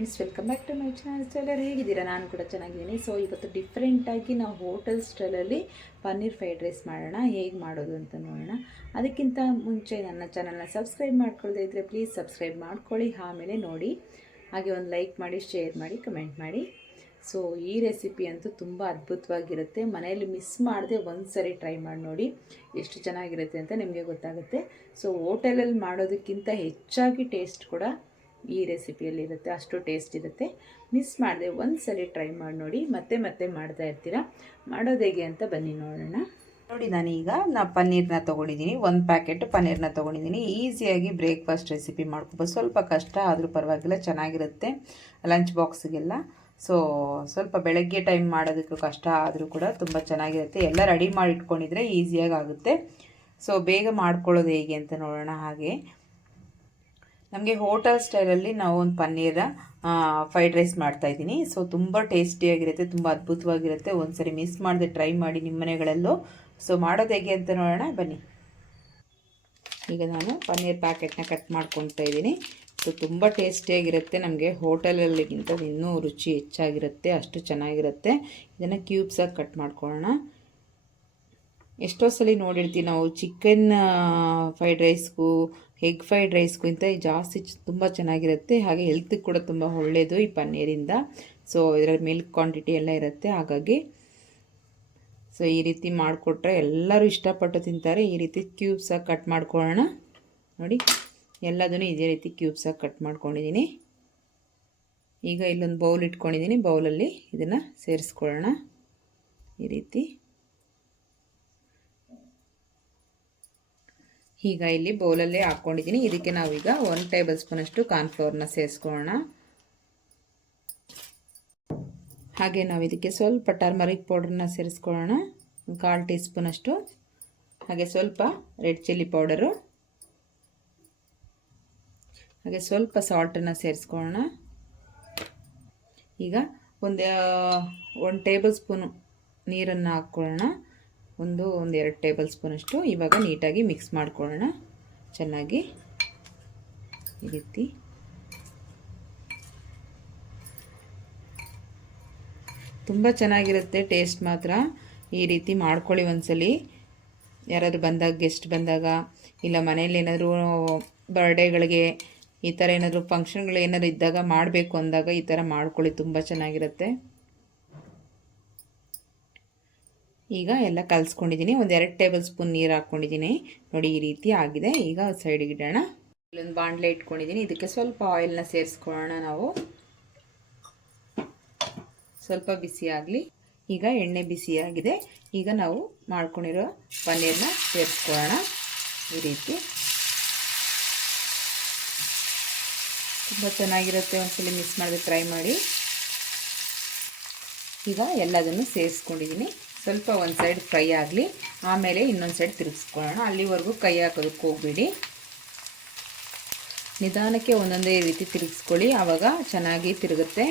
Friends, welcome back to my channel. ಎಲ್ಲರೂ ಹೇಗಿದ್ದೀರಾ? ನಾನು ಕೂಡ ಚೆನ್ನಾಗಿದ್ದೀನಿ. ಸೊ ಇವತ್ತು ಡಿಫ್ರೆಂಟಾಗಿ ನಾವು ಹೋಟೆಲ್ ಸ್ಟೈಲಲ್ಲಿ ಪನ್ನೀರ್ ಫ್ರೈಡ್ ರೈಸ್ ಮಾಡೋಣ. ಹೇಗೆ ಮಾಡೋದು ಅಂತ ನೋಡೋಣ. ಅದಕ್ಕಿಂತ ಮುಂಚೆ ನನ್ನ ಚಾನಲ್ನ ಸಬ್ಸ್ಕ್ರೈಬ್ ಮಾಡ್ಕೊಳ್ಳದೇ ಇದ್ದರೆ ಪ್ಲೀಸ್ ಸಬ್ಸ್ಕ್ರೈಬ್ ಮಾಡ್ಕೊಳ್ಳಿ. ಆಮೇಲೆ ನೋಡಿ, ಹಾಗೆ ಒಂದು ಲೈಕ್ ಮಾಡಿ, ಶೇರ್ ಮಾಡಿ, ಕಮೆಂಟ್ ಮಾಡಿ. ಸೊ ಈ ರೆಸಿಪಿ ಅಂತೂ ತುಂಬ ಅದ್ಭುತವಾಗಿರುತ್ತೆ. ಮನೆಯಲ್ಲಿ ಮಿಸ್ ಮಾಡದೆ ಒಂದು ಸರಿ ಟ್ರೈ ಮಾಡಿ ನೋಡಿ, ಎಷ್ಟು ಚೆನ್ನಾಗಿರುತ್ತೆ ಅಂತ ನಿಮಗೆ ಗೊತ್ತಾಗುತ್ತೆ. ಸೊ ಹೋಟೆಲಲ್ಲಿ ಮಾಡೋದಕ್ಕಿಂತ ಹೆಚ್ಚಾಗಿ ಟೇಸ್ಟ್ ಕೂಡ ಈ ರೆಸಿಪಿಯಲ್ಲಿ ಇರುತ್ತೆ. ಅಷ್ಟು ಟೇಸ್ಟ್ ಇರುತ್ತೆ. ಮಿಸ್ ಮಾಡದೆ ಒಂದು ಸಲ ಟ್ರೈ ಮಾಡಿ ನೋಡಿ, ಮತ್ತೆ ಮತ್ತೆ ಮಾಡ್ತಾ ಇರ್ತೀರಾ. ಮಾಡೋದು ಹೇಗೆ ಅಂತ ಬನ್ನಿ ನೋಡೋಣ. ನೋಡಿ, ನಾನೀಗ ಪನ್ನೀರ್ನ ತೊಗೊಂಡಿದ್ದೀನಿ. ಒಂದು ಪ್ಯಾಕೆಟ್ ಪನ್ನೀರ್ನ ತೊಗೊಂಡಿದ್ದೀನಿ. ಈಸಿಯಾಗಿ ಬ್ರೇಕ್ಫಾಸ್ಟ್ ರೆಸಿಪಿ ಮಾಡ್ಕೊಬೋದು. ಸ್ವಲ್ಪ ಕಷ್ಟ ಆದರೂ ಪರವಾಗಿಲ್ಲ, ಚೆನ್ನಾಗಿರುತ್ತೆ ಲಂಚ್ ಬಾಕ್ಸ್ಗೆಲ್ಲ. ಸೊ ಸ್ವಲ್ಪ ಬೆಳಗ್ಗೆ ಟೈಮ್ ಮಾಡೋದಕ್ಕೂ ಕಷ್ಟ ಆದರೂ ಕೂಡ ತುಂಬ ಚೆನ್ನಾಗಿರುತ್ತೆ. ಎಲ್ಲ ರೆಡಿ ಮಾಡಿ ಇಟ್ಕೊಂಡಿದ್ರೆ ಈಸಿಯಾಗಿ ಆಗುತ್ತೆ. ಸೊ ಬೇಗ ಮಾಡ್ಕೊಳ್ಳೋದು ಹೇಗೆ ಅಂತ ನೋಡೋಣ. ಹಾಗೆ ನಮಗೆ ಹೋಟೆಲ್ ಸ್ಟೈಲಲ್ಲಿ ನಾವು ಒಂದು ಪನ್ನೀರ ಫ್ರೈಡ್ ರೈಸ್ ಮಾಡ್ತಾಯಿದ್ದೀನಿ. ಸೊ ತುಂಬ ಟೇಸ್ಟಿಯಾಗಿರುತ್ತೆ, ತುಂಬ ಅದ್ಭುತವಾಗಿರುತ್ತೆ. ಒಂದು ಸರಿ ಮಿಸ್ ಮಾಡದೆ ಟ್ರೈ ಮಾಡಿ ನಿಮ್ಮ ಮನೆಗಳಲ್ಲೂ. ಸೊ ಮಾಡೋದು ಹೇಗೆ ಅಂತ ನೋಡೋಣ ಬನ್ನಿ. ಈಗ ನಾನು ಪನ್ನೀರ್ ಪ್ಯಾಕೆಟ್ನ ಕಟ್ ಮಾಡ್ಕೊತಾ ಇದ್ದೀನಿ. ಸೊ ತುಂಬ ಟೇಸ್ಟಿಯಾಗಿರುತ್ತೆ. ನಮಗೆ ಹೋಟೆಲಲ್ಲಿಗಿಂತ ಇನ್ನೂ ರುಚಿ ಹೆಚ್ಚಾಗಿರುತ್ತೆ, ಅಷ್ಟು ಚೆನ್ನಾಗಿರುತ್ತೆ. ಇದನ್ನು ಕ್ಯೂಬ್ಸಾಗಿ ಕಟ್ ಮಾಡ್ಕೊಳ್ಳೋಣ. ಎಷ್ಟೋ ಸಲ ನೋಡಿರ್ತೀವಿ ನಾವು, ಚಿಕನ್ ಫ್ರೈಡ್ ರೈಸ್ಗೂ ಎಗ್ ಫ್ರೈಡ್ ರೈಸ್ಗೂ ಇಂತ ಜಾಸ್ತಿ ತುಂಬ ಚೆನ್ನಾಗಿರುತ್ತೆ. ಹಾಗೆ ಹೆಲ್ತಿಗೆ ಕೂಡ ತುಂಬ ಒಳ್ಳೆಯದು ಈ ಪನ್ನೀರಿಂದ. ಸೊ ಇದರಲ್ಲಿ ಮಿಲ್ಕ್ ಕ್ವಾಂಟಿಟಿ ಎಲ್ಲ ಇರುತ್ತೆ. ಹಾಗಾಗಿ ಸೊ ಈ ರೀತಿ ಮಾಡಿಕೊಟ್ರೆ ಎಲ್ಲರೂ ಇಷ್ಟಪಟ್ಟು ತಿಂತಾರೆ. ಈ ರೀತಿ ಕ್ಯೂಬ್ಸಾಗಿ ಕಟ್ ಮಾಡ್ಕೊಳ್ಳೋಣ. ನೋಡಿ, ಎಲ್ಲದನ್ನು ಇದೇ ರೀತಿ ಕ್ಯೂಬ್ಸಾಗಿ ಕಟ್ ಮಾಡ್ಕೊಂಡಿದ್ದೀನಿ. ಈಗ ಇಲ್ಲೊಂದು ಬೌಲ್ ಇಟ್ಕೊಂಡಿದ್ದೀನಿ. ಬೌಲಲ್ಲಿ ಇದನ್ನು ಸೇರಿಸ್ಕೊಳ್ಳೋಣ. ಈ ರೀತಿ ಈಗ ಇಲ್ಲಿ ಬೌಲಲ್ಲೇ ಹಾಕ್ಕೊಂಡಿದ್ದೀನಿ. ಇದಕ್ಕೆ ನಾವೀಗ 1 ಟೇಬಲ್ ಸ್ಪೂನಷ್ಟು ಕಾರ್ನ್ಫ್ಲವರ್ನ ಸೇರಿಸ್ಕೊಳ್ಳೋಣ. ಹಾಗೆ ನಾವು ಇದಕ್ಕೆ ಸ್ವಲ್ಪ ಟರ್ಮರಿಕ್ ಪೌಡರ್ನ ಸೇರಿಸ್ಕೊಳ್ಳೋಣ, 1/4 ಟೀ ಸ್ಪೂನಷ್ಟು. ಹಾಗೆ ಸ್ವಲ್ಪ ರೆಡ್ ಚಿಲ್ಲಿ ಪೌಡರು, ಹಾಗೆ ಸ್ವಲ್ಪ ಸಾಲ್ಟನ್ನು ಸೇರಿಸ್ಕೊಳ್ಳೋಣ. ಈಗ 1 ಟೇಬಲ್ ಸ್ಪೂನು ನೀರನ್ನು ಹಾಕ್ಕೊಳ್ಳೋಣ. ಒಂದು 2 ಟೇಬಲ್ ಸ್ಪೂನಷ್ಟು. ಇವಾಗ ನೀಟಾಗಿ ಮಿಕ್ಸ್ ಮಾಡ್ಕೊಳ್ಳೋಣ ಚೆನ್ನಾಗಿ. ಈ ರೀತಿ ತುಂಬ ಚೆನ್ನಾಗಿರುತ್ತೆ ಟೇಸ್ಟ್ ಮಾತ್ರ. ಈ ರೀತಿ ಮಾಡ್ಕೊಳ್ಳಿ ಒಂದ್ಸಲಿ. ಯಾರಾದರೂ ಬಂದಾಗ, ಗೆಸ್ಟ್ ಬಂದಾಗ, ಇಲ್ಲ ಮನೇಲಿ ಏನಾದರೂ ಬರ್ಡೇಗಳಿಗೆ, ಈ ಥರ ಏನಾದರೂ ಫಂಕ್ಷನ್ಗಳು ಏನಾದರೂ ಇದ್ದಾಗ ಮಾಡಬೇಕು ಅಂದಾಗ ಈ ಥರ ಮಾಡ್ಕೊಳ್ಳಿ, ತುಂಬ ಚೆನ್ನಾಗಿರುತ್ತೆ. ಈಗ ಎಲ್ಲ ಕಲಿಸ್ಕೊಂಡಿದ್ದೀನಿ. 2 ಟೇಬಲ್ ಸ್ಪೂನ್ ನೀರು ಹಾಕ್ಕೊಂಡಿದ್ದೀನಿ. ನೋಡಿ, ಈ ರೀತಿ ಆಗಿದೆ. ಈಗ ಸೈಡಿಗೆ ಇಡೋಣ. ಇಲ್ಲೊಂದು ಬಾಣಲೆ ಇಟ್ಕೊಂಡಿದ್ದೀನಿ. ಇದಕ್ಕೆ ಸ್ವಲ್ಪ ಆಯಿಲ್ನ ಸೇರಿಸ್ಕೊಳ್ಳೋಣ ನಾವು. ಸ್ವಲ್ಪ ಬಿಸಿ ಆಗಲಿ. ಈಗ ಎಣ್ಣೆ ಬಿಸಿಯಾಗಿದೆ. ಈಗ ನಾವು ಮಾಡ್ಕೊಂಡಿರೋ ಪನ್ನೀರ್ನ ಸೇರಿಸ್ಕೊಳ್ಳೋಣ. ಈ ರೀತಿ ತುಂಬ ಚೆನ್ನಾಗಿರುತ್ತೆ. ಒಂದ್ಸಲಿ ಮಿಸ್ ಮಾಡಿದ್ರೆ ಟ್ರೈ ಮಾಡಿ. ಈಗ ಎಲ್ಲದನ್ನು ಸೇರಿಸ್ಕೊಂಡಿದ್ದೀನಿ. ಸ್ವಲ್ಪ ಒಂದು ಸೈಡ್ ಫ್ರೈ ಆಗಲಿ, ಆಮೇಲೆ ಇನ್ನೊಂದು ಸೈಡ್ ತಿರುಗಿಸ್ಕೊಳ್ಳೋಣ. ಅಲ್ಲಿವರೆಗೂ ಕೈ ಹಾಕೋದಕ್ಕೆ ಹೋಗಬೇಡಿ. ನಿಧಾನಕ್ಕೆ ಒಂದೊಂದೇ ರೀತಿ ತಿರುಗಿಸ್ಕೊಳ್ಳಿ, ಆವಾಗ ಚೆನ್ನಾಗಿ ತಿರುಗುತ್ತೆ.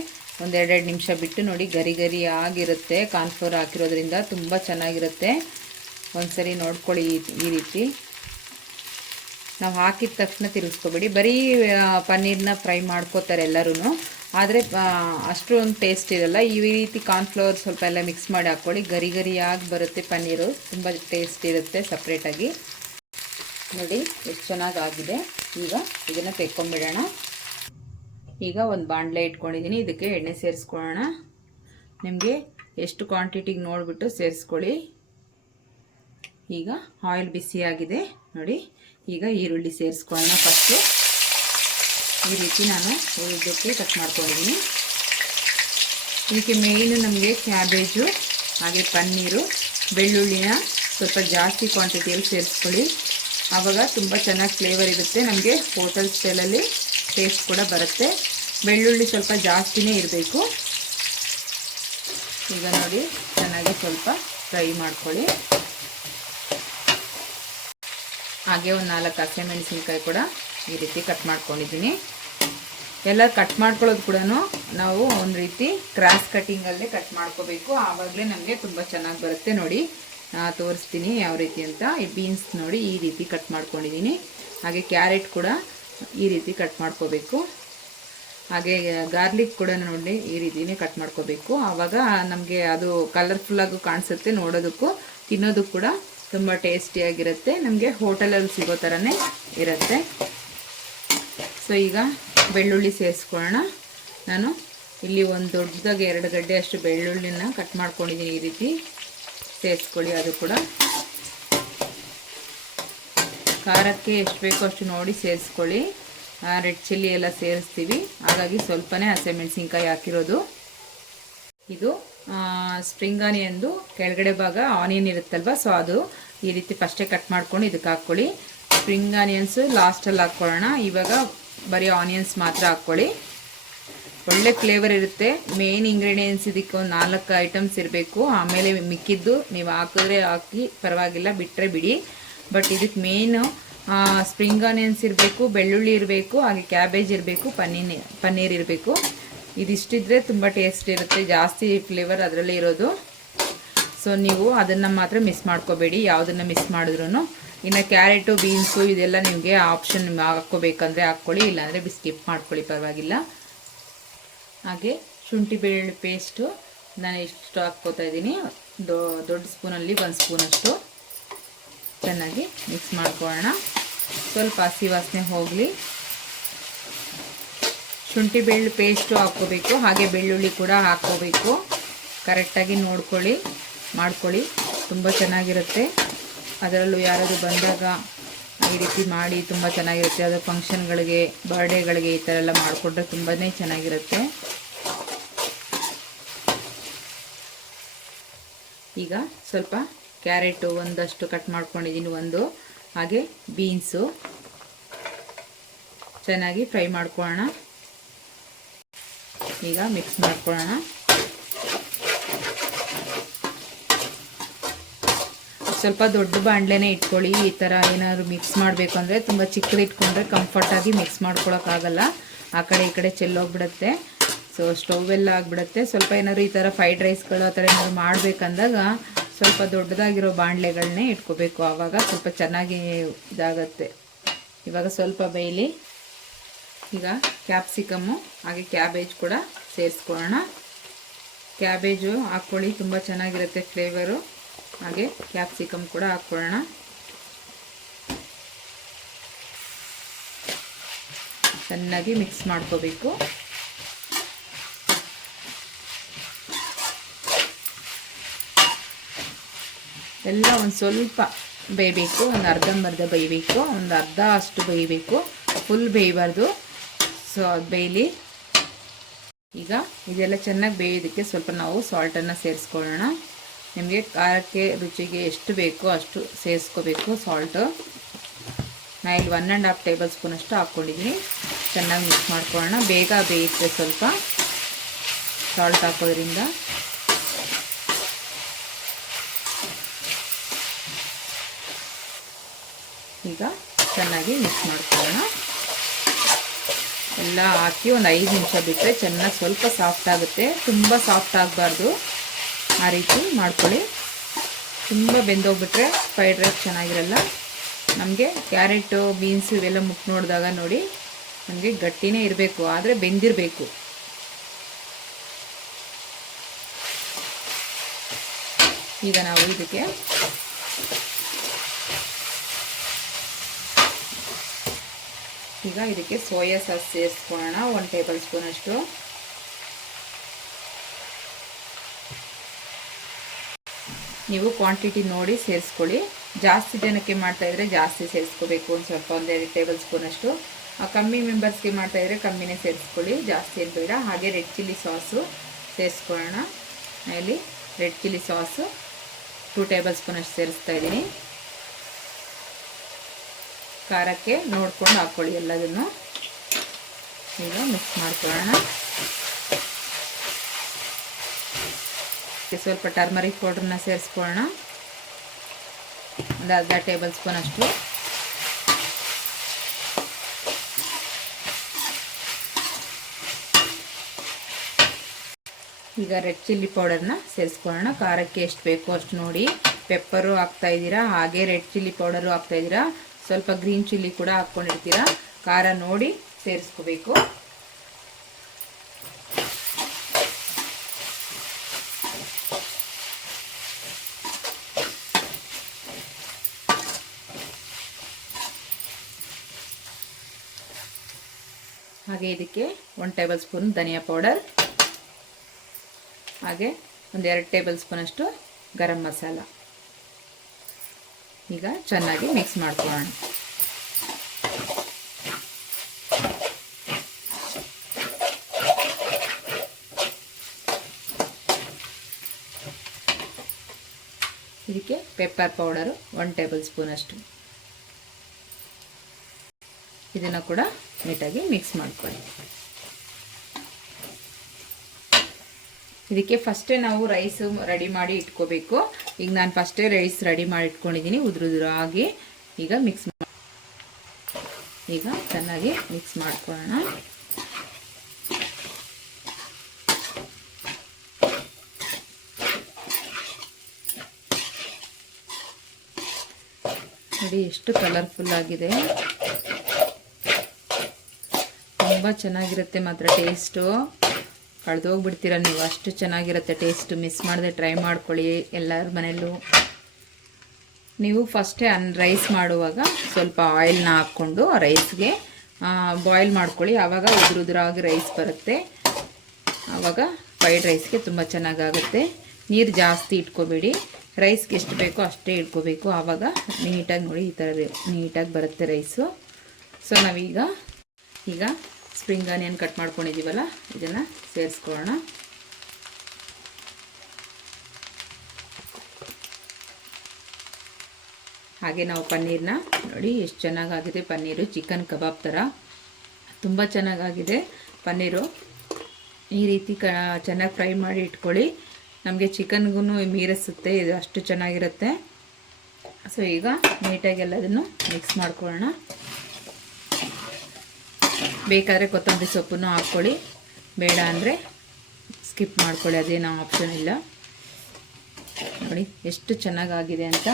1-2 ನಿಮಿಷ ಬಿಟ್ಟು ನೋಡಿ, ಗರಿ ಗರಿ ಆಗಿರುತ್ತೆ. ಕಾರ್ನ್ಫ್ಲವರ್ ಹಾಕಿರೋದ್ರಿಂದ ತುಂಬ ಚೆನ್ನಾಗಿರುತ್ತೆ. ಒಂದು ಸರಿ ನೋಡ್ಕೊಳ್ಳಿ. ಈ ರೀತಿ ನಾವು ಹಾಕಿದ ತಕ್ಷಣ ತಿರುಗಿಸ್ಕೊಬೇಡಿ. ಬರೀ ಪನ್ನೀರ್ನ ಫ್ರೈ ಮಾಡ್ಕೋತಾರೆ ಎಲ್ಲರೂ, ಆದರೆ ಅಷ್ಟೊಂದು ಟೇಸ್ಟ್ ಇರಲ್ಲ. ಈ ರೀತಿ ಕಾರ್ನ್ಫ್ಲವರ್ ಸ್ವಲ್ಪ ಎಲ್ಲ ಮಿಕ್ಸ್ ಮಾಡಿ ಹಾಕ್ಕೊಳ್ಳಿ. ಗರಿ ಗರಿಯಾಗಿ ಬರುತ್ತೆ ಪನ್ನೀರು, ತುಂಬ ಟೇಸ್ಟ್ ಇರುತ್ತೆ ಸಪ್ರೇಟಾಗಿ. ನೋಡಿ ಎಷ್ಟು ಚೆನ್ನಾಗಾಗಿದೆ. ಈಗ ಇದನ್ನು ತೆಕ್ಕೊಂಬಿಡೋಣ. ಈಗ ಒಂದು ಬಾಣಲೆ ಇಟ್ಕೊಂಡಿದ್ದೀನಿ. ಇದಕ್ಕೆ ಎಣ್ಣೆ ಸೇರಿಸ್ಕೊಳ್ಳೋಣ. ನಿಮಗೆ ಎಷ್ಟು ಕ್ವಾಂಟಿಟಿಗೆ ನೋಡಿಬಿಟ್ಟು ಸೇರಿಸ್ಕೊಳ್ಳಿ. ಈಗ ಆಯಿಲ್ ಬಿಸಿಯಾಗಿದೆ ನೋಡಿ. ಈಗ ಈರುಳ್ಳಿ ಸೇರಿಸ್ಕೊಳ್ಳೋಣ ಫಸ್ಟು. ಈ ರೀತಿ ನಾನು ಉಳಿದಕ್ಕೆ ಕಟ್ ಮಾಡ್ಕೊಂಡಿದ್ದೀನಿ. ಇದಕ್ಕೆ ಮೇಯ್ನು ನಮಗೆ ಕ್ಯಾಬೇಜು, ಹಾಗೆ ಪನ್ನೀರು, ಬೆಳ್ಳುಳ್ಳಿನ ಸ್ವಲ್ಪ ಜಾಸ್ತಿ ಕ್ವಾಂಟಿಟಿಯಲ್ಲಿ ಸೇರಿಸ್ಕೊಳ್ಳಿ. ಆವಾಗ ತುಂಬ ಚೆನ್ನಾಗಿ ಫ್ಲೇವರ್ ಇರುತ್ತೆ. ನಮಗೆ ಹೋಟೆಲ್ ಸ್ಟೈಲಲ್ಲಿ ಟೇಸ್ಟ್ ಕೂಡ ಬರುತ್ತೆ. ಬೆಳ್ಳುಳ್ಳಿ ಸ್ವಲ್ಪ ಜಾಸ್ತಿನೇ ಇರಬೇಕು. ಈಗ ನೋಡಿ, ಚೆನ್ನಾಗಿ ಸ್ವಲ್ಪ ಫ್ರೈ ಮಾಡ್ಕೊಳ್ಳಿ. ಹಾಗೆ ಒಂದು 4 ಹಸಿಮೆಣಸಿನ್ಕಾಯಿ ಕೂಡ ಈ ರೀತಿ ಕಟ್ ಮಾಡ್ಕೊಂಡಿದ್ದೀನಿ. ಎಲ್ಲ ಕಟ್ ಮಾಡ್ಕೊಳ್ಳೋದು ಕೂಡ ನಾವು ಒಂದು ರೀತಿ ಕ್ರಾಸ್ ಕಟ್ಟಿಂಗಲ್ಲೇ ಕಟ್ ಮಾಡ್ಕೋಬೇಕು. ಆವಾಗಲೇ ನಮಗೆ ತುಂಬ ಚೆನ್ನಾಗಿ ಬರುತ್ತೆ. ನೋಡಿ, ತೋರಿಸ್ತೀನಿ ಯಾವ ರೀತಿ ಅಂತ. ಈ ಬೀನ್ಸ್ ನೋಡಿ ಈ ರೀತಿ ಕಟ್ ಮಾಡ್ಕೊಂಡಿದ್ದೀನಿ. ಹಾಗೆ ಕ್ಯಾರೆಟ್ ಕೂಡ ಈ ರೀತಿ ಕಟ್ ಮಾಡ್ಕೋಬೇಕು. ಹಾಗೆ ಗಾರ್ಲಿಕ್ ಕೂಡ ನೋಡಿ ಈ ರೀತಿನೇ ಕಟ್ ಮಾಡ್ಕೋಬೇಕು. ಆವಾಗ ನಮಗೆ ಅದು ಕಲರ್ಫುಲ್ಲಾಗೂ ಕಾಣಿಸುತ್ತೆ, ನೋಡೋದಕ್ಕೂ ತಿನ್ನೋದಕ್ಕೂ ಕೂಡ ತುಂಬ ಟೇಸ್ಟಿಯಾಗಿರುತ್ತೆ, ನಮಗೆ ಹೋಟೆಲಲ್ಲಿ ಸಿಗೋ ಥರನೇ ಇರುತ್ತೆ. ಸೊ ಈಗ ಬೆಳ್ಳುಳ್ಳಿ ಸೇರಿಸ್ಕೊಳ್ಳೋಣ. ನಾನು ಇಲ್ಲಿ ಒಂದು ದೊಡ್ಡದಾಗಿ 2 ಗಡ್ಡೆ ಅಷ್ಟು ಬೆಳ್ಳುಳ್ಳಿನ ಕಟ್ ಮಾಡ್ಕೊಂಡಿದ್ದೀನಿ. ಈ ರೀತಿ ಸೇರಿಸ್ಕೊಳ್ಳಿ. ಅದು ಕೂಡ ಖಾರಕ್ಕೆ ಎಷ್ಟು ಬೇಕೋ ಅಷ್ಟು ನೋಡಿ ಸೇರಿಸ್ಕೊಳ್ಳಿ. ರೆಡ್ ಚಿಲ್ಲಿ ಎಲ್ಲ ಸೇರಿಸ್ತೀವಿ, ಹಾಗಾಗಿ ಸ್ವಲ್ಪನೇ ಹಸಿಮೆಣಸಿನ್ಕಾಯಿ ಹಾಕಿರೋದು. ಇದು ಸ್ಪ್ರಿಂಗ್ ಆನಿಯನ್ದು ಕೆಳಗಡೆ ಭಾಗ ಆನಿಯನ್ ಇರುತ್ತಲ್ವ, ಸೊ ಅದು ಈ ರೀತಿ ಫಸ್ಟೇ ಕಟ್ ಮಾಡ್ಕೊಂಡು ಇದಕ್ಕೆ ಹಾಕ್ಕೊಳ್ಳಿ. ಸ್ಪ್ರಿಂಗ್ ಆನಿಯನ್ಸು ಲಾಸ್ಟಲ್ಲಿ ಹಾಕ್ಕೊಳ್ಳೋಣ. ಇವಾಗ ಬರೀ ಆನಿಯನ್ಸ್ ಮಾತ್ರ ಹಾಕ್ಕೊಳ್ಳಿ, ಒಳ್ಳೆ ಫ್ಲೇವರ್ ಇರುತ್ತೆ. ಮೇನ್ ಇಂಗ್ರೀಡಿಯೆಂಟ್ಸ್ ಇದಕ್ಕೆ ಒಂದು 4 ಐಟಮ್ಸ್ ಇರಬೇಕು. ಆಮೇಲೆ ಮಿಕ್ಕಿದ್ದು ನೀವು ಹಾಕಿದ್ರೆ ಹಾಕಿ ಪರವಾಗಿಲ್ಲ, ಬಿಟ್ಟರೆ ಬಿಡಿ. ಬಟ್ ಇದಕ್ಕೆ ಮೇನು ಸ್ಪ್ರಿಂಗ್ ಆನಿಯನ್ಸ್ ಇರಬೇಕು, ಬೆಳ್ಳುಳ್ಳಿ ಇರಬೇಕು, ಹಾಗೆ ಕ್ಯಾಬೇಜ್ ಇರಬೇಕು, ಪನ್ನೀರ್ ಇರಬೇಕು. ಇದಿಷ್ಟಿದ್ರೆ ತುಂಬ ಟೇಸ್ಟ್ ಇರುತ್ತೆ, ಜಾಸ್ತಿ ಫ್ಲೇವರ್ ಅದರಲ್ಲೇ ಇರೋದು. ಸೊ ನೀವು ಅದನ್ನು ಮಾತ್ರ ಮಿಸ್ ಮಾಡ್ಕೋಬೇಡಿ, ಯಾವುದನ್ನು ಮಿಸ್ ಮಾಡಿದ್ರು. ಇನ್ನು ಕ್ಯಾರೆಟು, ಬೀನ್ಸು ಇದೆಲ್ಲ ನಿಮಗೆ ಆಪ್ಷನ್ ಹಾಕ್ಕೋಬೇಕಂದ್ರೆ ಹಾಕ್ಕೊಳ್ಳಿ, ಇಲ್ಲಾಂದರೆ ಸ್ಕಿಪ್ ಮಾಡ್ಕೊಳ್ಳಿ, ಪರವಾಗಿಲ್ಲ. ಹಾಗೆ ಶುಂಠಿ ಬೆಳ್ಳುಳ್ಳಿ ಪೇಸ್ಟು ನಾನು ಇಷ್ಟು ಹಾಕ್ಕೋತಾ ಇದ್ದೀನಿ. ದೊಡ್ಡ ಸ್ಪೂನಲ್ಲಿ 1 ಸ್ಪೂನಷ್ಟು ಚೆನ್ನಾಗಿ ಮಿಕ್ಸ್ ಮಾಡ್ಕೊಳ್ಳೋಣ. ಸ್ವಲ್ಪ ಹಸಿ ವಾಸನೆ ಹೋಗಲಿ. ಶುಂಠಿ ಬೆಳ್ಳುಳ್ಳಿ ಪೇಸ್ಟು ಹಾಕ್ಕೋಬೇಕು, ಹಾಗೆ ಬೆಳ್ಳುಳ್ಳಿ ಕೂಡ ಹಾಕ್ಕೋಬೇಕು. ಕರೆಕ್ಟಾಗಿ ನೋಡ್ಕೊಳ್ಳಿ, ಮಾಡ್ಕೊಳ್ಳಿ, ತುಂಬ ಚೆನ್ನಾಗಿರುತ್ತೆ. ಅದರಲ್ಲೂ ಯಾರಾದರೂ ಬಂದಾಗ ಈ ರೀತಿ ಮಾಡಿ ತುಂಬ ಚೆನ್ನಾಗಿರುತ್ತೆ. ಅದು ಫಂಕ್ಷನ್ಗಳಿಗೆ, ಬರ್ಡೇಗಳಿಗೆ ಈ ಥರ ಎಲ್ಲ ಮಾಡಿಕೊಂಡ್ರೆ ತುಂಬಾ ಚೆನ್ನಾಗಿರುತ್ತೆ. ಈಗ ಸ್ವಲ್ಪ ಕ್ಯಾರೆಟು ಒಂದಷ್ಟು ಕಟ್ ಮಾಡ್ಕೊಂಡಿದ್ದೀನಿ, ಒಂದು, ಹಾಗೆ ಬೀನ್ಸು ಚೆನ್ನಾಗಿ ಫ್ರೈ ಮಾಡ್ಕೊಳ್ಳೋಣ. ಈಗ ಮಿಕ್ಸ್ ಮಾಡ್ಕೊಳ್ಳೋಣ. ಸ್ವಲ್ಪ ದೊಡ್ಡ ಬಾಣಲೆನೇ ಇಟ್ಕೊಳ್ಳಿ. ಈ ಥರ ಏನಾದ್ರು ಮಿಕ್ಸ್ ಮಾಡಬೇಕು ಅಂದರೆ ತುಂಬ ಚಿಕ್ಕದು ಇಟ್ಕೊಂಡ್ರೆ ಕಂಫರ್ಟಾಗಿ ಮಿಕ್ಸ್ ಮಾಡ್ಕೊಳಕ್ಕಾಗಲ್ಲ, ಆ ಕಡೆ ಈ ಕಡೆ ಚೆಲ್ಲೋಗ್ಬಿಡುತ್ತೆ. ಸೊ ಸ್ಟವ್ ಎಲ್ಲ ಆಗಿಬಿಡುತ್ತೆ. ಸ್ವಲ್ಪ ಏನಾದ್ರು ಈ ಥರ ಫ್ರೈಡ್ ರೈಸ್ಗಳು ಆ ಥರ ಏನಾದ್ರು ಮಾಡಬೇಕಂದಾಗ ಸ್ವಲ್ಪ ದೊಡ್ಡದಾಗಿರೋ ಬಾಣಲೆಗಳನ್ನೇ ಇಟ್ಕೋಬೇಕು, ಆವಾಗ ಸ್ವಲ್ಪ ಚೆನ್ನಾಗಿ ಇದಾಗತ್ತೆ. ಇವಾಗ ಸ್ವಲ್ಪ ಬೇಯಲಿ. ಈಗ ಕ್ಯಾಪ್ಸಿಕಮ್ಮು ಹಾಗೆ ಕ್ಯಾಬೇಜ್ ಕೂಡ ಸೇರಿಸ್ಕೊಳ್ಳೋಣ. ಕ್ಯಾಬೇಜು ಹಾಕ್ಕೊಳ್ಳಿ, ತುಂಬ ಚೆನ್ನಾಗಿರುತ್ತೆ ಫ್ಲೇವರು. ಹಾಗೆ ಕ್ಯಾಪ್ಸಿಕಮ್ ಕೂಡ ಹಾಕ್ಕೊಳ್ಳೋಣ. ಚೆನ್ನಾಗಿ ಮಿಕ್ಸ್ ಮಾಡ್ಕೋಬೇಕು. ಎಲ್ಲ ಒಂದು ಸ್ವಲ್ಪ ಬೇಯಬೇಕು, ಒಂದು ಅರ್ಧಂಬರ್ಧ ಬೇಯಬೇಕು, ಒಂದು ಅರ್ಧ ಅಷ್ಟು ಬೇಯಬೇಕು, ಫುಲ್ ಬೇಯಬಾರ್ದು. ಸೊ ಅದು ಬೇಯಲಿ. ಈಗ ಇದೆಲ್ಲ ಚೆನ್ನಾಗಿ ಬೇಯೋದಕ್ಕೆ ಸ್ವಲ್ಪ ನಾವು ಸಾಲ್ಟನ್ನು ಸೇರಿಸ್ಕೊಳ್ಳೋಣ. ನಿಮಗೆ ಖಾರಕ್ಕೆ ರುಚಿಗೆ ಎಷ್ಟು ಬೇಕೋ ಅಷ್ಟು ಸೇರಿಸ್ಕೋಬೇಕು ಸಾಲ್ಟು. ನಾನು ಇಲ್ಲಿ 1.5 ಟೇಬಲ್ ಸ್ಪೂನ್ ಅಷ್ಟು ಹಾಕ್ಕೊಂಡಿದ್ದೀನಿ. ಚೆನ್ನಾಗಿ ಮಿಕ್ಸ್ ಮಾಡ್ಕೊಳ್ಳೋಣ. ಬೇಗ ಬೇಯುತ್ತೆ ಸ್ವಲ್ಪ ಸಾಲ್ಟ್ ಹಾಕೋದ್ರಿಂದ. ಈಗ ಚೆನ್ನಾಗಿ ಮಿಕ್ಸ್ ಮಾಡ್ಕೊಳ್ಳೋಣ. ಎಲ್ಲ ಹಾಕಿ ಒಂದು 5 ನಿಮಿಷ ಬಿಟ್ಟರೆ ಚೆನ್ನಾಗಿ ಸ್ವಲ್ಪ ಸಾಫ್ಟ್ ಆಗುತ್ತೆ. ತುಂಬ ಸಾಫ್ಟ್ ಆಗಬಾರ್ದು, ಆ ರೀತಿ ಮಾಡ್ಕೊಳ್ಳಿ. ತುಂಬ ಬೆಂದೋಗ್ಬಿಟ್ರೆ ಫ್ರೈಡ್ ರೈಸ್ ಚೆನ್ನಾಗಿರಲ್ಲ. ನಮಗೆ ಕ್ಯಾರೆಟು, ಬೀನ್ಸು ಇವೆಲ್ಲ ಮುಟ್ಟು ನೋಡಿದಾಗ ನೋಡಿ ನಮಗೆ ಗಟ್ಟಿನೇ ಇರಬೇಕು, ಆದರೆ ಬೆಂದಿರಬೇಕು. ಈಗ ನಾವು ಇದಕ್ಕೆ ಸೋಯಾ ಸಾಸ್ ಸೇರಿಸ್ಕೊಳ್ಳೋಣ. 1 ಟೇಬಲ್ ಸ್ಪೂನ್ ಅಷ್ಟು. ನೀವು ಕ್ವಾಂಟಿಟಿ ನೋಡಿ ಸೇರಿಸ್ಕೊಳ್ಳಿ. ಜಾಸ್ತಿ ಜನಕ್ಕೆ ಮಾಡ್ತಾಯಿದ್ರೆ ಜಾಸ್ತಿ ಸೇರಿಸ್ಕೋಬೇಕು, ಒಂದು ಸ್ವಲ್ಪ 1-2 ಟೇಬಲ್ ಸ್ಪೂನ್ ಅಷ್ಟು. ಕಮ್ಮಿ ಮೆಂಬರ್ಸ್ಗೆ ಮಾಡ್ತಾಯಿದ್ರೆ ಕಮ್ಮಿನೇ ಸೇರಿಸ್ಕೊಳ್ಳಿ, ಜಾಸ್ತಿ ಏನು ಬೇಡ. ಹಾಗೆ ರೆಡ್ ಚಿಲ್ಲಿ ಸಾಸು ಸೇರಿಸ್ಕೊಳ್ಳೋಣ. ಇಲ್ಲಿ red chilli sauce 2 tablespoon ಅಷ್ಟು ಸೇರಿಸ್ತಾ ಇದ್ದೀನಿ. ಖಾರಕ್ಕೆ ನೋಡ್ಕೊಂಡು ಹಾಕ್ಕೊಳ್ಳಿ ಎಲ್ಲದನ್ನು. ಈಗ ಮಿಕ್ಸ್ ಮಾಡ್ಕೊಳ್ಳೋಣ. ಸ್ವಲ್ಪ ಟರ್ಮರಿಕ್ ಪೌಡ್ರನ್ನ ಸೇರಿಸ್ಕೊಳ್ಳೋಣ, ಒಂದು ಅರ್ಧ ಟೇಬಲ್ ಸ್ಪೂನ್ ಅಷ್ಟು. ಈಗ ರೆಡ್ ಚಿಲ್ಲಿ ಪೌಡರ್ನ ಸೇರಿಸ್ಕೊಳ್ಳೋಣ. ಖಾರಕ್ಕೆ ಎಷ್ಟು ಬೇಕೋ ಅಷ್ಟು ನೋಡಿ. ಪೆಪ್ಪರು ಹಾಕ್ತಾಯಿದ್ದೀರಾ, ಹಾಗೆ ರೆಡ್ ಚಿಲ್ಲಿ ಪೌಡರು ಹಾಕ್ತಾಯಿದ್ದೀರಾ, ಸ್ವಲ್ಪ ಗ್ರೀನ್ ಚಿಲ್ಲಿ ಕೂಡ ಹಾಕ್ಕೊಂಡಿರ್ತೀರಾ. ಖಾರ ನೋಡಿ ಸೇರಿಸ್ಕೋಬೇಕು. ಹಾಗೆ ಇದಕ್ಕೆ 1 ಟೇಬಲ್ ಸ್ಪೂನ್ ಧನಿಯಾ ಪೌಡರ್, ಹಾಗೆ 1-2 ಟೇಬಲ್ ಸ್ಪೂನಷ್ಟು ಗರಂ ಮಸಾಲ. ಈಗ ಚೆನ್ನಾಗಿ ಮಿಕ್ಸ್ ಮಾಡ್ಕೊಳ್ಳೋಣ. ಇದಕ್ಕೆ ಪೆಪ್ಪರ್ ಪೌಡರು 1 ಟೇಬಲ್ ಸ್ಪೂನಷ್ಟು. ಇದನ್ನು ಕೂಡ ನೀಟಾಗಿ ಮಿಕ್ಸ್ ಮಾಡ್ಕೊಳ್ಳಿ. ಇದಕ್ಕೆ ಫಸ್ಟೇ ನಾವು ರೈಸು ರೆಡಿ ಮಾಡಿ ಇಟ್ಕೋಬೇಕು. ಈಗ ನಾನು ಫಸ್ಟೇ ರೈಸ್ ರೆಡಿ ಮಾಡಿ ಇಟ್ಕೊಂಡಿದ್ದೀನಿ ಉದುರಾಗಿ. ಈಗ ಚೆನ್ನಾಗಿ ಮಿಕ್ಸ್ ಮಾಡ್ಕೊಳ್ಳೋಣ. ನೋಡಿ ಎಷ್ಟು ಕಲರ್ಫುಲ್ ಆಗಿದೆ, ತುಂಬ ಚೆನ್ನಾಗಿರುತ್ತೆ ಮಾತ್ರ ಟೇಸ್ಟು. ಕಳೆದೋಗ್ಬಿಡ್ತೀರ ನೀವು, ಅಷ್ಟು ಚೆನ್ನಾಗಿರುತ್ತೆ ಟೇಸ್ಟು. ಮಿಸ್ ಮಾಡದೆ ಟ್ರೈ ಮಾಡ್ಕೊಳ್ಳಿ ಎಲ್ಲರ ಮನೆಯಲ್ಲೂ. ನೀವು ಫಸ್ಟೇ ರೈಸ್ ಮಾಡುವಾಗ ಸ್ವಲ್ಪ ಆಯಿಲ್ನ ಹಾಕ್ಕೊಂಡು ರೈಸ್ಗೆ ಬಾಯ್ಲ್ ಮಾಡ್ಕೊಳ್ಳಿ. ಆವಾಗ ಉದುರಾಗಿ ರೈಸ್ ಬರುತ್ತೆ. ಆವಾಗ ಫ್ರೈಡ್ ರೈಸ್ಗೆ ತುಂಬ ಚೆನ್ನಾಗಾಗುತ್ತೆ. ನೀರು ಜಾಸ್ತಿ ಇಟ್ಕೋಬೇಡಿ, ರೈಸ್ಗೆ ಎಷ್ಟು ಬೇಕೋ ಅಷ್ಟೇ ಇಟ್ಕೋಬೇಕು. ಆವಾಗ ನೀಟಾಗಿ ನೋಡಿ ಈ ಥರ ನೀಟಾಗಿ ಬರುತ್ತೆ ರೈಸು. ಸೊ ನಾವೀಗ ಸ್ಪ್ರಿಂಗ್ ಆನಿಯನ್ ಕಟ್ ಮಾಡ್ಕೊಂಡಿದ್ದೀವಲ್ಲ, ಇದನ್ನು ಸೇರಿಸ್ಕೊಳ್ಳೋಣ. ಹಾಗೆ ನಾವು ಪನ್ನೀರ್ನ ನೋಡಿ ಎಷ್ಟು ಚೆನ್ನಾಗಾಗಿದೆ. ಪನ್ನೀರು ಚಿಕನ್ ಕಬಾಬ್ ಥರ ತುಂಬ ಚೆನ್ನಾಗಾಗಿದೆ ಪನ್ನೀರು. ಈ ರೀತಿ ಚೆನ್ನಾಗಿ ಫ್ರೈ ಮಾಡಿ ಇಟ್ಕೊಳ್ಳಿ. ನಮಗೆ ಚಿಕನ್ಗೂ ಮೀರಿಸುತ್ತೆ, ಇದು ಅಷ್ಟು ಚೆನ್ನಾಗಿರುತ್ತೆ. ಸೊ ಈಗ ನೀಟಾಗಿ ಎಲ್ಲದನ್ನು ಮಿಕ್ಸ್ ಮಾಡ್ಕೊಳ್ಳೋಣ. ಬೇಕಾದರೆ ಕೊತ್ತಂಬರಿ ಸೊಪ್ಪನ್ನು ಹಾಕ್ಕೊಳ್ಳಿ, ಬೇಡ ಅಂದರೆ ಸ್ಕಿಪ್ ಮಾಡ್ಕೊಳ್ಳಿ, ಅದೇನೋ ಆಪ್ಷನ್ ಇಲ್ಲ. ನೋಡಿ ಎಷ್ಟು ಚೆನ್ನಾಗಾಗಿದೆ ಅಂತ.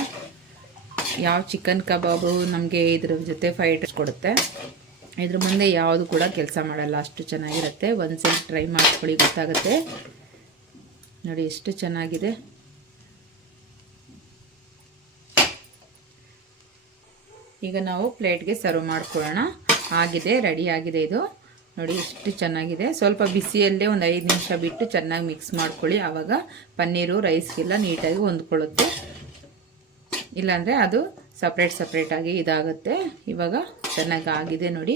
ಯಾವ ಚಿಕನ್ ಕಬಾಬು ನಮಗೆ ಇದ್ರ ಜೊತೆ ಫ್ರೈಡ್ ರೈಸ್ ಕೊಡುತ್ತೆ, ಇದ್ರ ಮುಂದೆ ಯಾವುದು ಕೂಡ ಕೆಲಸ ಮಾಡಲ್ಲ, ಅಷ್ಟು ಚೆನ್ನಾಗಿರುತ್ತೆ. ಒಂದ್ಸಲ ಟ್ರೈ ಮಾಡ್ಕೊಳ್ಳಿ, ಗೊತ್ತಾಗುತ್ತೆ. ನೋಡಿ ಎಷ್ಟು ಚೆನ್ನಾಗಿದೆ. ಈಗ ನಾವು ಪ್ಲೇಟ್ಗೆ ಸರ್ವ್ ಮಾಡ್ಕೊಳ್ಳೋಣ. ಆಗಿದೆ, ರೆಡಿ ಆಗಿದೆ ಇದು. ನೋಡಿ ಎಷ್ಟು ಚೆನ್ನಾಗಿದೆ. ಸ್ವಲ್ಪ ಬಿಸಿಯಲ್ಲೇ ಒಂದು 5 ನಿಮಿಷ ಬಿಟ್ಟು ಚೆನ್ನಾಗಿ ಮಿಕ್ಸ್ ಮಾಡ್ಕೊಳ್ಳಿ. ಆವಾಗ ಪನ್ನೀರು ರೈಸ್ಗೆಲ್ಲ ನೀಟಾಗಿ ಹೊಂದ್ಕೊಳ್ಳುತ್ತೆ. ಇಲ್ಲಾಂದರೆ ಅದು ಸಪ್ರೇಟಾಗಿ ಇದಾಗುತ್ತೆ. ಇವಾಗ ಚೆನ್ನಾಗಿ ಆಗಿದೆ ನೋಡಿ.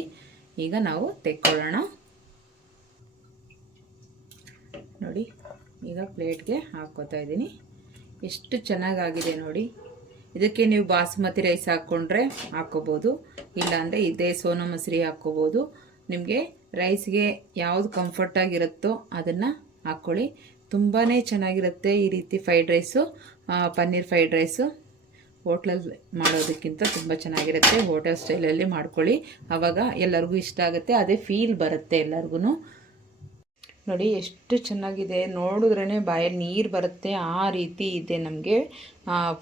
ಈಗ ನಾವು ತೆಕ್ಕೊಳ್ಳೋಣ. ನೋಡಿ ಈಗ ಪ್ಲೇಟ್ಗೆ ಹಾಕ್ಕೋತಾ ಇದ್ದೀನಿ. ಎಷ್ಟು ಚೆನ್ನಾಗಾಗಿದೆ ನೋಡಿ. ಇದಕ್ಕೆ ನೀವು ಬಾಸುಮತಿ ರೈಸ್ ಹಾಕ್ಕೊಂಡ್ರೆ ಹಾಕ್ಕೋಬೋದು, ಇಲ್ಲಾಂದರೆ ಇದೇ ಸೋನಾ ಮಸೂರಿ ಹಾಕ್ಕೋಬೋದು. ನಿಮಗೆ ರೈಸ್ಗೆ ಯಾವುದು ಕಂಫರ್ಟಾಗಿರುತ್ತೋ ಅದನ್ನು ಹಾಕ್ಕೊಳ್ಳಿ. ತುಂಬಾ ಚೆನ್ನಾಗಿರುತ್ತೆ ಈ ರೀತಿ fried rice, paneer fried rice. ಹೋಟ್ಲಲ್ಲಿ ಮಾಡೋದಕ್ಕಿಂತ ತುಂಬ ಚೆನ್ನಾಗಿರುತ್ತೆ. ಹೋಟೆಲ್ ಸ್ಟೈಲಲ್ಲಿ ಮಾಡ್ಕೊಳ್ಳಿ, ಆವಾಗ ಎಲ್ಲರಿಗೂ ಇಷ್ಟ ಆಗುತ್ತೆ. ಅದೇ ಫೀಲ್ ಬರುತ್ತೆ ಎಲ್ಲರಿಗೂ. ನೋಡಿ ಎಷ್ಟು ಚೆನ್ನಾಗಿದೆ, ನೋಡಿದ್ರೇ ಬಾಯಲ್ಲಿ ನೀರು ಬರುತ್ತೆ, ಆ ರೀತಿ ಇದೆ ನಮಗೆ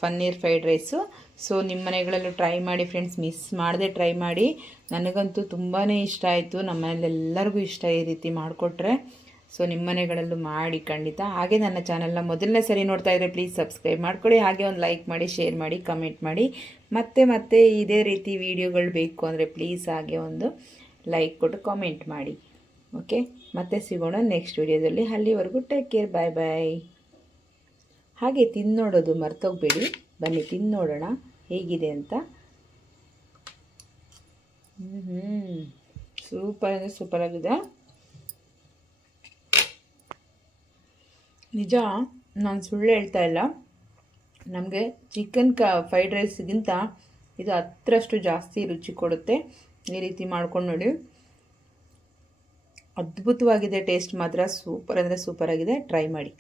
ಪನ್ನೀರ್ ಫ್ರೈಡ್ ರೈಸು. ಸೊ ನಿಮ್ಮ ಮನೆಗಳಲ್ಲೂ ಟ್ರೈ ಮಾಡಿ ಫ್ರೆಂಡ್ಸ್, ಮಿಸ್ ಮಾಡದೆ ಟ್ರೈ ಮಾಡಿ. ನನಗಂತೂ ತುಂಬಾ ಇಷ್ಟ ಆಯಿತು, ನಮ್ಮ ಮನೇಲೆಲ್ಲರಿಗೂ ಇಷ್ಟ ಈ ರೀತಿ ಮಾಡಿಕೊಟ್ರೆ. ಸೊ ನಿಮ್ಮ ಮನೆಗಳಲ್ಲೂ ಮಾಡಿ ಖಂಡಿತ. ಹಾಗೆ ನನ್ನ ಚಾನಲ್ನ ಮೊದಲನೇ ಸರಿ ನೋಡ್ತಾ ಇದ್ದರೆ ಪ್ಲೀಸ್ ಸಬ್ಸ್ಕ್ರೈಬ್ ಮಾಡ್ಕೊಳ್ಳಿ. ಹಾಗೆ ಒಂದು ಲೈಕ್ ಮಾಡಿ, ಶೇರ್ ಮಾಡಿ, ಕಮೆಂಟ್ ಮಾಡಿ. ಮತ್ತೆ ಇದೇ ರೀತಿ ವೀಡಿಯೋಗಳು ಬೇಕು ಅಂದರೆ ಪ್ಲೀಸ್ ಹಾಗೆ ಒಂದು ಲೈಕ್ ಕೊಟ್ಟು ಕಾಮೆಂಟ್ ಮಾಡಿ. ಓಕೆ, ಮತ್ತೆ ಸಿಗೋಣ ನೆಕ್ಸ್ಟ್ ವೀಡಿಯೋದಲ್ಲಿ. ಅಲ್ಲಿವರೆಗೂ ಟೇಕ್ ಕೇರ್, ಬಾಯ್ ಬಾಯ್. ಹಾಗೆ ತಿನ್ನೋಡೋದು ಮರ್ತೋಗ್ಬೇಡಿ. ಬನ್ನಿ ತಿನ್ನೋಡೋಣ ಹೇಗಿದೆ ಅಂತ. ಸೂಪರ್ ಅಂದರೆ ಸೂಪರ್ ಆಗಿದೆ ನಿಜ, ನಾನು ಸುಳ್ಳು ಹೇಳ್ತಾ ಇಲ್ಲ. ನಮಗೆ ಚಿಕನ್ ಫ್ರೈಡ್ ರೈಸ್ಗಿಂತ ಇದು 10ರಷ್ಟು ಜಾಸ್ತಿ ರುಚಿ ಕೊಡುತ್ತೆ. ಈ ರೀತಿ ಮಾಡ್ಕೊಂಡು ನೋಡಿ, ಅದ್ಭುತವಾಗಿದೆ. ಟೇಸ್ಟ್ ಮಾತ್ರ ಸೂಪರ್ ಅಂದರೆ ಸೂಪರ್ ಆಗಿದೆ. ಟ್ರೈ ಮಾಡಿ.